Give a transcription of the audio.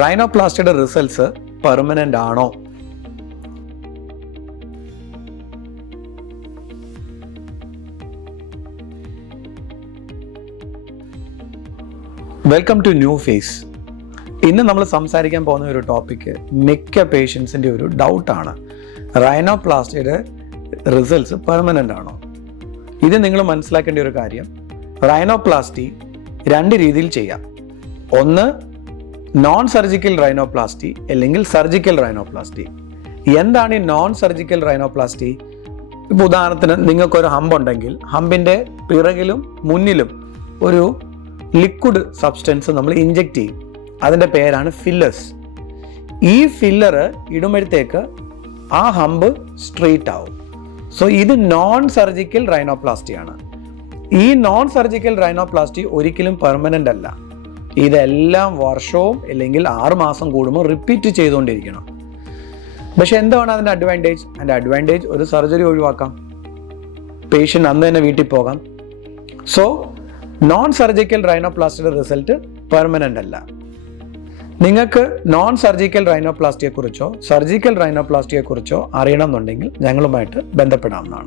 റൈനോപ്ലാസ്റ്റിയുടെ results permanent ആണോ? Welcome to New Face. ഇന്ന് നമ്മൾ സംസാരിക്കാൻ പോകുന്ന ഒരു ടോപ്പിക്ക് മിക്ക പേഷ്യൻസിൻ്റെ ഒരു ഡൗട്ടാണ്. റൈനോപ്ലാസ്റ്റിയുടെ റിസൾട്ട്സ് പെർമനൻ്റ് ആണോ? ഇത് നിങ്ങൾ മനസ്സിലാക്കേണ്ട ഒരു കാര്യം, റൈനോപ്ലാസ്റ്റി രണ്ട് രീതിയിൽ ചെയ്യാം. ഒന്ന് നോൺ സർജിക്കൽ റൈനോപ്ലാസ്റ്റി അല്ലെങ്കിൽ സർജിക്കൽ റൈനോപ്ലാസ്റ്റി. എന്താണ് ഈ നോൺ സർജിക്കൽ റൈനോപ്ലാസ്റ്റി? ഇപ്പോൾ ഉദാഹരണത്തിന് നിങ്ങൾക്കൊരു ഹമ്പുണ്ടെങ്കിൽ ഹമ്പിൻ്റെ പിറകിലും മുന്നിലും ഒരു ലിക്വിഡ് സബ്സ്റ്റൻസ് നമ്മൾ ഇഞ്ചെക്ട് ചെയ്യും. അതിൻ്റെ പേരാണ് ഫില്ലേഴ്സ്. ഈ ഫില്ലർ ഇടുമ്പോഴത്തേക്ക് ആ ഹമ്പ് സ്ട്രെയിറ്റ് ആവും. സോ ഇത് നോൺ സർജിക്കൽ റൈനോപ്ലാസ്റ്റിയാണ്. ഈ നോൺ സർജിക്കൽ റൈനോപ്ലാസ്റ്റി ഒരിക്കലും പെർമനൻ്റ് അല്ല. ഇതെല്ലാം വർഷവും അല്ലെങ്കിൽ 6 മാസം കൂടുമ്പോൾ റിപ്പീറ്റ് ചെയ്തുകൊണ്ടിരിക്കണം. പക്ഷെ എന്താണ് അതിൻ്റെ അഡ്വാൻറ്റേജ്? അതിൻ്റെ അഡ്വാൻറ്റേജ് ഒരു സർജറി ഒഴിവാക്കാം, പേഷ്യൻ്റ് അന്ന് തന്നെ വീട്ടിൽ പോകാം. സോ നോൺ സർജിക്കൽ റൈനോപ്ലാസ്റ്റിയുടെ റിസൾട്ട് പെർമനൻ്റ് അല്ല. നിങ്ങൾക്ക് നോൺ സർജിക്കൽ റൈനോപ്ലാസ്റ്റിയെക്കുറിച്ചോ സർജിക്കൽ റൈനോപ്ലാസ്റ്റിയെക്കുറിച്ചോ അറിയണമെന്നുണ്ടെങ്കിൽ ഞങ്ങളുമായിട്ട് ബന്ധപ്പെടാവുന്നതാണ്.